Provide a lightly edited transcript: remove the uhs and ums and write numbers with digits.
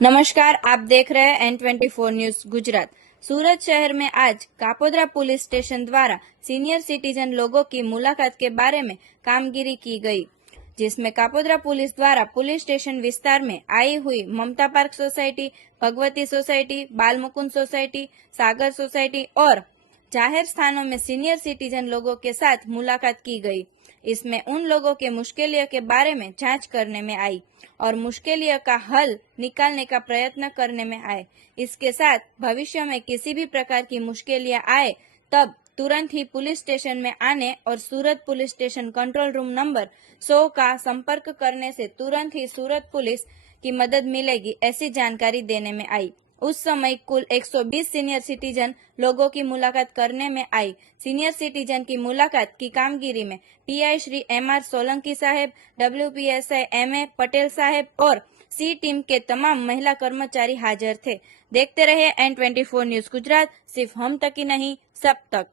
नमस्कार, आप देख रहे हैं N24 न्यूज गुजरात। सूरत शहर में आज कापोद्रा पुलिस स्टेशन द्वारा सीनियर सिटीजन लोगों की मुलाकात के बारे में कामगिरी की गई, जिसमें कापोद्रा पुलिस द्वारा पुलिस स्टेशन विस्तार में आई हुई ममता पार्क सोसाइटी, भगवती सोसाइटी, बाल मुकुंद सोसाइटी, सागर सोसाइटी और जाहिर स्थानों में सीनियर सिटीजन लोगों के साथ मुलाकात की गई। इसमें उन लोगों के मुश्किलों के बारे में जांच करने में आई और मुश्किलों का हल निकालने का प्रयत्न करने में आए। इसके साथ भविष्य में किसी भी प्रकार की मुश्किलें आए तब तुरंत ही पुलिस स्टेशन में आने और Surat police station control room number 100 का संपर्क करने से तुरंत ही सूरत पुलिस की मदद मिलेगी, ऐसी जानकारी देने में आई। उस समय कुल 120 सीनियर सिटीजन लोगों की मुलाकात करने में आई। सीनियर सिटीजन की मुलाकात की कामगिरी में पीआई श्री MR सोलंकी साहेब, WPSI MA पटेल साहेब और सी टीम के तमाम महिला कर्मचारी हाजिर थे। देखते रहे N24 न्यूज गुजरात, सिर्फ हम तक ही नहीं सब तक।